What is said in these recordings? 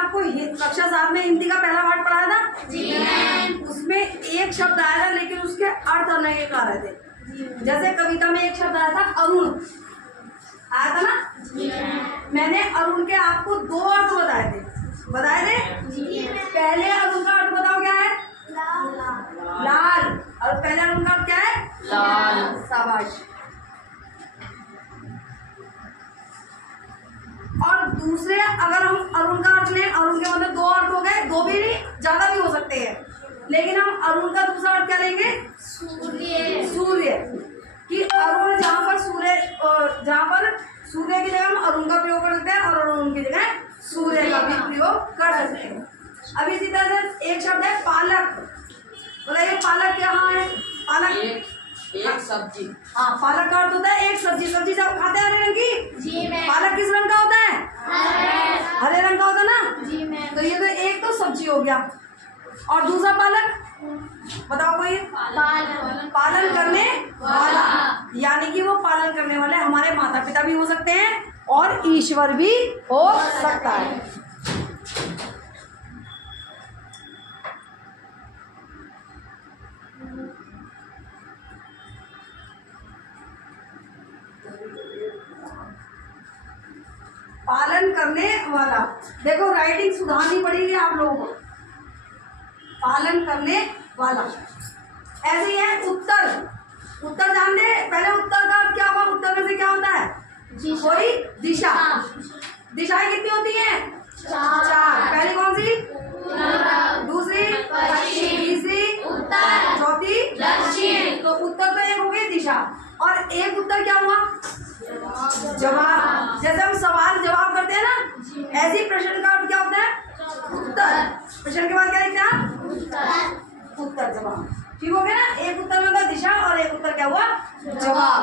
आपको कक्षा 7 में हिंदी का पहला पाठ पढ़ाया था जी मैम। उसमें एक शब्द आया था लेकिन उसके अर्थ अनेक आ रहे थे। जैसे कविता में एक शब्द आया था अरुण, आया था ना जी मैम। मैंने अरुण के आपको 2 अर्थ बताए थे जी। पहले अरुण का अर्थ बताओ क्या है? लाल। और पहले अरुण का अर्थ क्या है? लाल। शाबाश। और दूसरे अगर हम अरुण का अर्थ लें, अरुण के मतलब 2 अर्थ हो गए, 2 भी नहीं ज्यादा भी हो सकते हैं, लेकिन हम अरुण का दूसरा अर्थ क्या लेंगे? सूर्य। सूर्य कि अरुण जहाँ पर सूर्य की जगह हम अरुण का प्रयोग कर सकते हैं और अरुण की जगह सूर्य का भी प्रयोग कर सकते हैं। अब इसी तरह से एक शब्द है पालक। बताइए पालक क्या है? पालक एक सब्जी। हाँ, पालक का अर्थ होता है एक सब्जी। सब्जी जब खाते हैं हरे रंग की जी मैम। पालक किस रंग का होता है? हरे रंग का होता है ना जी मैम। तो ये तो एक तो सब्जी हो गया और दूसरा पालक बताओ कोई? पालन करने वाला, यानी कि वो पालन करने वाले हमारे माता पिता भी हो सकते हैं और ईश्वर भी हो सकता है। पालन करने वाला, देखो राइटिंग सुधारनी पड़ेगी आप लोगों को। पालन करने वाला ऐसे ही है उत्तर। उत्तर जान दे, पहले उत्तर का क्या हुआ? उत्तर में से क्या होता है? कोई दिशा। दिशाएं कितनी होती हैं? 4। पहली कौन सी? दूसरी पश्चिम, तीसरी उत्तर, चौथी दक्षिण। तो उत्तर तो एक हो गई दिशा और एक उत्तर क्या हुआ? जवाब। जैसे हम सवाल जवाब करते हैं ना, ऐसे ही प्रश्न का अर्थ क्या होता है? उत्तर। प्रश्न के बाद क्या लिखते हैं? उत्तर जवाब। ठीक हो गया ना? एक उत्तर में दिशा और एक उत्तर क्या हुआ? जवाब।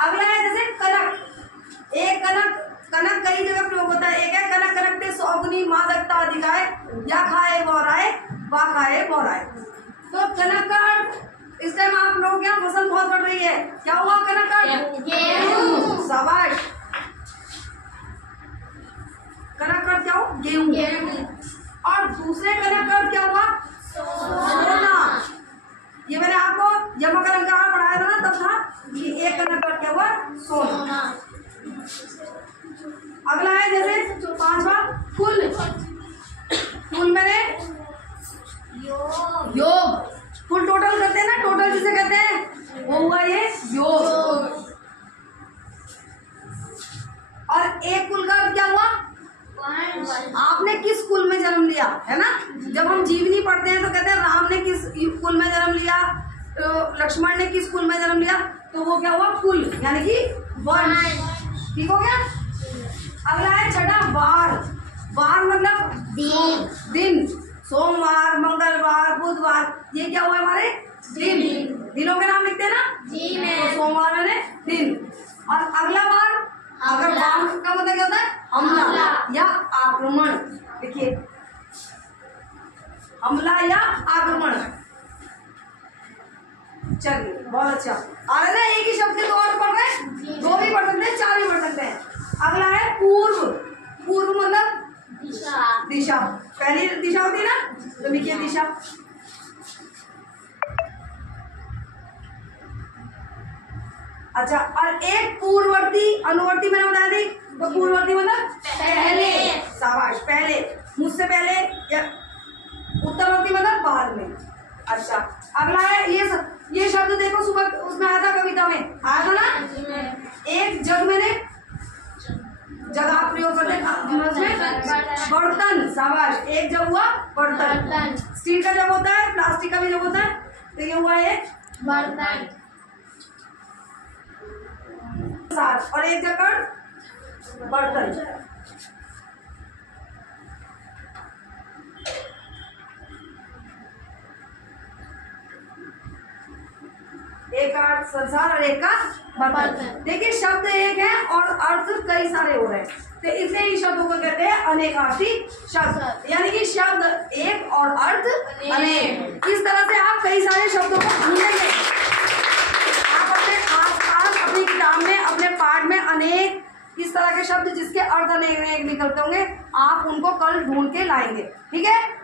अगला है जैसे कनक। एक कनक, कनक कई जगह प्रयोग होता है। एक है कनक कनकते 100 गुनी मादकता अधिकाय, या खाए बोराए वा खाए बोराए। तो कनक का अर्थ इस टाइम आप लोग क्या फसल बहुत बढ़ रही है, क्या हुआ कनक का? गेहूं। शाबाश। कनक का क्या हो? गेहूं। और दूसरे कनक का क्या हुआ? सोना। ये मैंने आपको जब कनक का पढ़ाया था ना तब था ये एक कनक का क्या हुआ? सोना। अगला है जैसे 5वां फूल। फूल मैंने योग। फुल टोटल करते हैं ना, टोटल जिसे कहते हैं वो हुआ ये योग। और एक कुल का क्या हुआ? आपने किस कुल में जन्म लिया, है ना? जब हम जीवनी पढ़ते हैं तो कहते हैं राम ने किस कुल में जन्म लिया, लक्ष्मण ने किस कुल में जन्म लिया, तो वो क्या हुआ? कुल, यानी कि वंश। ठीक हो गया? अगला है छठा वार। वार मतलब दिन। सोमवार, मंगलवार, बुधवार, ये क्या हुआ हमारे? दिन। दिनों के नाम लिखते हैं ना जी में। तो सोमवार मैंने दिन। और अगला वार, अगर वार का मतलब क्या होता है? हमला या आक्रमण। देखिए हमला या आक्रमण। चलिए बहुत अच्छा आ रहा है ना। एक ही शब्द के 2 अर्थ पढ़ रहे हैं, 2 भी पढ़ सकते हैं, 4 भी पढ़ सकते हैं। अगला है पूर्व। पूर्व मतलब दिशा। पहली दिशा होती है ना, तो लिखिए दिशा। अच्छा, और एक पूर्ववर्ती। अनुवर्ती मैंने बता दी, तो पूर्ववर्ती मतलब पहले। शाबाश, पहले, मुझसे पहले। या उत्तरवर्ती मतलब बाद में। अच्छा, अगला है ये शब्द देखो, सुबह उसमें आया था, कविता में आया था ना। एक जग मैंने जगह प्रयोग करते बर्तन। शाबाश, एक जग हुआ बर्तन। स्टील का जग होता है, प्लास्टिक का भी जग होता है, तो ये हुआ एक बर्तन। और एक जगह बर्तन। एक का संसार और एक का बर्तन। देखिए शब्द एक है और अर्थ कई सारे हो रहे हैं, तो इसलिए इस शब्दों को कहते हैं अनेकार्थी शब्द, यानी कि शब्द एक और अर्थ अनेक। इस तरह से आप कई सारे शब्दों को ढूंढेंगे। आप अपने आसपास अपनी किताब में, अपने पाठ में अनेक इस तरह के शब्द जिसके अर्थ अनेक अनेक निकलते होंगे, आप उनको कल ढूंढ के लाएंगे। ठीक है।